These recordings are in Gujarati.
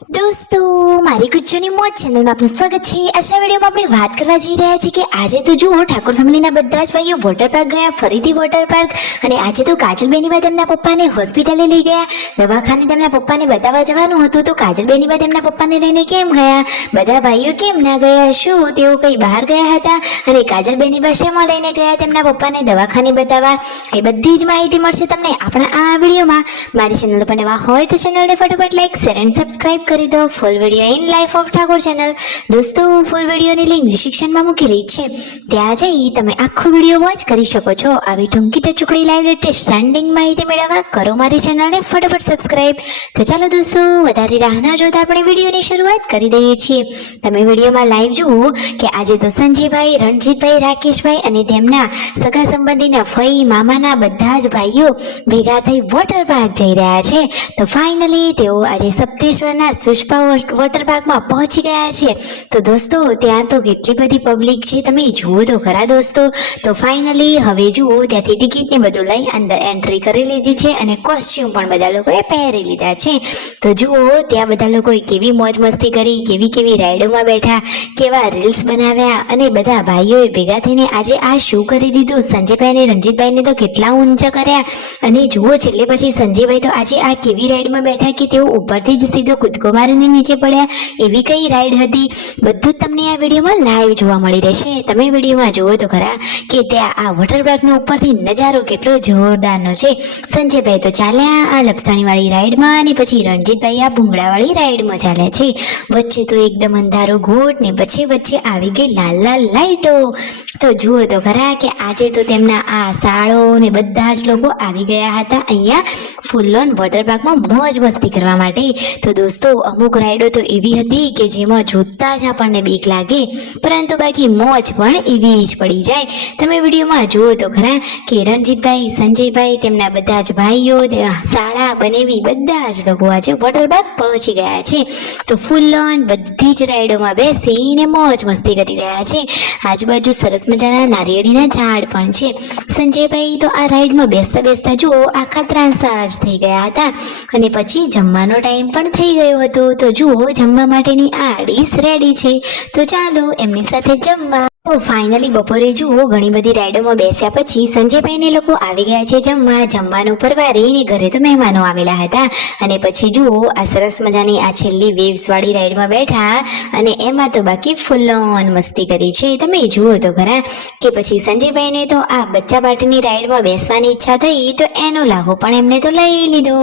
दोस्तों मारी गुज्जोनी मोज चैनल में आपનું સ્વાગત છે। આજના વિડિયોમાં આપણે વાત કરવા જઈ રહ્યા છીએ કે આજે તો જુઓ ઠાકોર ફેમિલીના બધા જ ભાઈઓ વોટર પાર્ક ગયા, ફરીથી વોટર પાર્ક। અને આજે તો કાજલબેની બા તેમના પપ્પાને હોસ્પિટલે લઈ ગયા, દવાખાને તેમના પપ્પાને બતાવવા જવાનું હતું। તો કાજલબેની બા તેમના પપ્પાને લઈને કેમ ગયા, બધા ભાઈઓ કેમ ના ગયા, શું તેઓ કઈ બહાર ગયા હતા અને કાજલબેની બા શેમાં લઈને ગયા તેમના પપ્પાને દવાખાને બતાવવા, એ બધી જ માહિતી મળશે તમને આપણા આ વિડિયોમાં। મારી ચેનલ પર નવા હોય તો ચેનલને ફટાફટ લાઈક, શેર અને સબસ્ક્રાઇબ કરી દો। Full video in life of Thakor channel. દોસ્તો ફૂલ વિડિયોની લિંક ડિસ્ક્રિપ્શનમાં મૂકેલી છે, ત્યાં જઈ તમે આખો વિડિયો વોચ કરી શકો છો। આવી ટૂંકી ટચુકડી લાઈવ લેટેસ્ટ ટ્રેન્ડિંગ માહિતી મેળવવા કરો મારી ચેનલને ફટાફટ સબસ્ક્રાઇબ। તો ચાલો દોસ્તો વધારે રાહ ન જોતા આપણે વિડિયોની શરૂઆત કરી દઈએ છીએ। તમે વિડિયોમાં લાઈવ જુઓ કે આજે તો સંજયભાઈ, રણજીતભાઈ, રાકેશભાઈ અને તેમના સગા સંબંધીના ફઈ મામાના બધા જ ભાઈઓ ભેગા થઈ વોટર પાર્ક જઈ રહ્યા છે। તો ફાઇનલી તેઓ આજે સપ્તેશ્વરના સુષ્પા વોટર પાર્કમાં પહોંચી ગયા છે। તો દોસ્તો ત્યાં તો કેટલી બધી પબ્લિક છે, તમે જુઓ તો ખરા દોસ્તો। તો ફાઇનલી હવે જુઓ ત્યાંથી ટિકિટ ને બધું લઈ અંદર એન્ટ્રી કરી લીધી છે અને કોસ્ચ્યુમ પણ બધા લોકોએ પહેરી લીધા છે। તો જુઓ ત્યાં બધા લોકોએ કેવી મોજ મસ્તી કરી, કેવી કેવી રાઈડોમાં બેઠા, કેવા રીલ્સ બનાવ્યા અને બધા ભાઈઓએ ભેગા થઈને આજે આ શું કરી દીધું, સંજયભાઈ અને રણજીતભાઈને તો કેટલા ઊંચા કર્યા। અને જુઓ છેલ્લે પછી સંજયભાઈ તો આજે આ કેવી રાઈડમાં બેઠા કે તેઓ ઉપરથી જ સીધો કૂદકો મારીને નીચે પડ્યા, એવી કઈ રાઈડ હતી, બધું જ તમને આ વિડીયોમાં લાઈવ જોવા મળી રહેશે। તમે વિડીયોમાં જુઓ તો ખરા કે ત્યાં આ વોટર પાર્કનો ઉપરથી નજારો કેટલો જોરદારનો છે। સંજયભાઈ તો ચાલ્યા આ લપસણીવાળી રાઈડમાં અને પછી રણજીતભાઈ આ ભૂંગળાવાળી રાઈડમાં ચાલ્યા છે। વચ્ચે તો એકદમ અંધારો ઘોટ ને પછી વચ્ચે આવી ગઈ લાલ લાલ લાઈટો। તો જુઓ તો ખરા કે આજે તો તેમના આ સાળો ને બધા જ લોકો આવી ગયા હતા અહીંયા ફૂલ ઓન વોટર પાર્કમાં મોજ મસ્તી કરવા માટે। તો દોસ્તો અમુક રાઈડો તો એવી હતી કે જેમાં જોતા જ આપણને બીક લાગે, પરંતુ બાકી મોજ પણ એવી જ પડી જાય। તમે વિડીયોમાં જુઓ તો ખરા કે રણજીતભાઈ, સંજયભાઈ, તેમના બધા જ ભાઈઓ, શાળા બનેવી બધા જ લોકો આજે વોટર પાર્ક પહોંચી ગયા છે। તો ફૂલ ઓન બધી જ રાઈડોમાં બેસીને મોજ મસ્તી કરી રહ્યા છે। આજુબાજુ સરસ મજાના નારિયેળીના ઝાડ પણ છે। સંજયભાઈ તો આ રાઈડમાં બેસતા બેસતા જુઓ આખા ત્રાંસા જ થઈ ગયા હતા અને પછી જમવાનો ટાઈમ પણ થઈ ગયો હતો। તો જુઓ જમવા માટેની આ ડીશ રેડી છે, તો ચાલો એમની સાથે જમવા। તો ફાઇનલી બપોરે જુઓ ઘણી બધી રાઈડોમાં બેસ્યા પછી સંજયભાઈને લોકો આવી ગયા છે જમવા। જમવાનું પરવારીને ઘરે તો મહેમાનો આવેલા હતા અને પછી જુઓ આ સરસ મજાની આ છેલ્લી વેવ્સ વાળી રાઈડમાં બેઠા અને એમાં તો બાકી ફૂલ ઓન મસ્તી કરી છે। તમે જુઓ તો ખરા કે પછી સંજયભાઈને તો આ બચ્ચા પાર્ટીની રાઈડમાં બેસવાની ઈચ્છા થઈ તો એનો લાભો પણ એમને તો લઈ લીધો।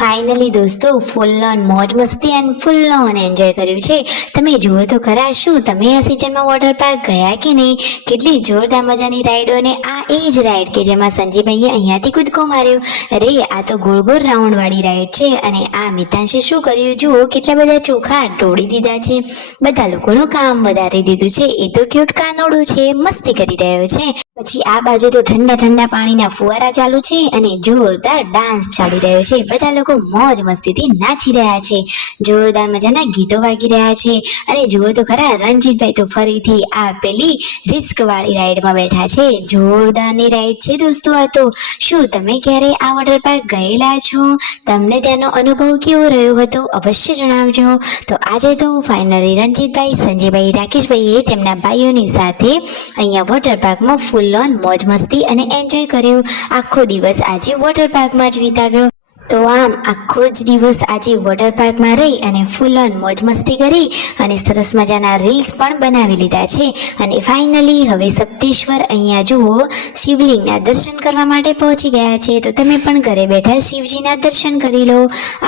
ફાઇનલી દોસ્તો ફૂલ ઓન મોજ મસ્તી અને ફૂલ ઓન એન્જોય કર્યું છે। તમે જુઓ તો ખરા શું તમે આ સિઝનમાં વોટર પાર્ક ગયા કે નહીં? કેટલી જોરદાર મજાની રાઈડો ને આ એ જ રાઈડ કે જેમાં સંજયભાઈએ અહીંયાથી કૂદકો માર્યો। અરે આ તો ગોળ ગોળ રાઉન્ડ વાળી રાઈડ છે અને આ મિતાંશે શું કર્યું જુઓ કેટલા બધા ચોખા તોડી દીધા છે, બધા લોકોનું કામ વધારી દીધું છે। એ તો ક્યુટ કાનોડું છે, મસ્તી કરી રહ્યો છે। પછી આ બાજુ તો ઠંડા ઠંડા પાણીના ફુવારા ચાલુ છે અને જોરદાર ડાન્સ ચાલી રહ્યો છે। બધા લોકો મોજ મસ્તીથી નાચી રહ્યા છે, જોરદાર મજાના ગીતો વાગી રહ્યા છે। અને જુઓ તો ખરા રણજીતભાઈ તો ફરીથી આ પેલી રિસ્ક વાળી રાઈડમાં બેઠા છે। જોરદારની રાઈડ છે દોસ્તો આ તો। શું તમે ક્યારે આ વોટર પાર્ક ગયેલા છો? તમને ત્યાંનો અનુભવ કેવો રહ્યો હતો અવશ્ય જણાવજો। તો આજે તો ફાઇનલી રણજીતભાઈ, સંજયભાઈ, રાકેશભાઈએ તેમના ભાઈઓની સાથે અહીંયા વોટર પાર્કમાં ફૂલ ઓન મોજ મસ્તી અને એન્જોય કર્યું। આખો દિવસ આજે વોટર પાર્કમાં જ વિતાવ્યો। તો આમ આખો જ દિવસ આજે વોટર પાર્કમાં રહી અને ફૂલ ઓન મોજ મસ્તી કરી અને સરસ મજાના રીલ્સ પણ બનાવી લીધા છે। અને ફાઇનલી હવે સપ્તેશ્વર અહીંયા જુઓ શિવલિંગના દર્શન કરવા માટે પહોંચી ગયા છે। તો તમે પણ ઘરે બેઠા શિવજીના દર્શન કરી લો।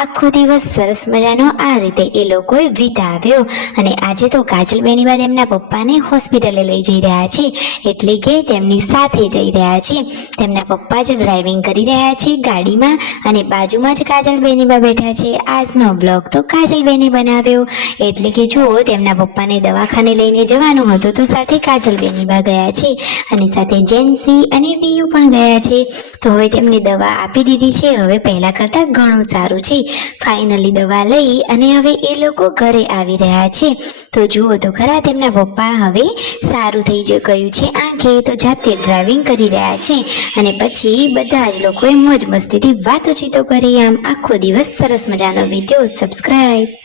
આખો દિવસ સરસ મજાનો આ રીતે એ લોકોએ વિતાવ્યો અને આજે તો કાજલબેની બા એમના પપ્પાને હોસ્પિટલે લઈ જઈ રહ્યા છે, એટલે કે તેમની સાથે જઈ રહ્યા છે। તેમના પપ્પા જ ડ્રાઇવિંગ કરી રહ્યા છે ગાડીમાં અને બાજુમાં જ કાજલબેની બા બેઠા છે। આજનો બ્લોગ તો કાજલબેની બનાવ્યો, એટલે કે જુઓ તેમના પપ્પાને દવાખાને લઈને જવાનું હતું તો સાથે કાજલબેની બા ગયા છે અને સાથે જેન્સી અને વીયુ પણ ગયા છે। તો હવે તેમને દવા આપી દીધી છે, હવે પહેલા કરતાં ઘણું સારું છે। ફાઇનલી દવા લઈ અને હવે એ લોકો ઘરે આવી રહ્યા છે। તો જુઓ તો ખરા તેમના પપ્પા હવે સારું થઈ ગયું છે આંખે, તો જાતે ડ્રાઇવિંગ કરી રહ્યા છે અને પછી બધા જ લોકોએ મોજ મસ્તીથી વાતોચીતો કરી। આમ આખો દિવસ સરસ મજાનો વીત્યો। સબસ્ક્રાઇબ।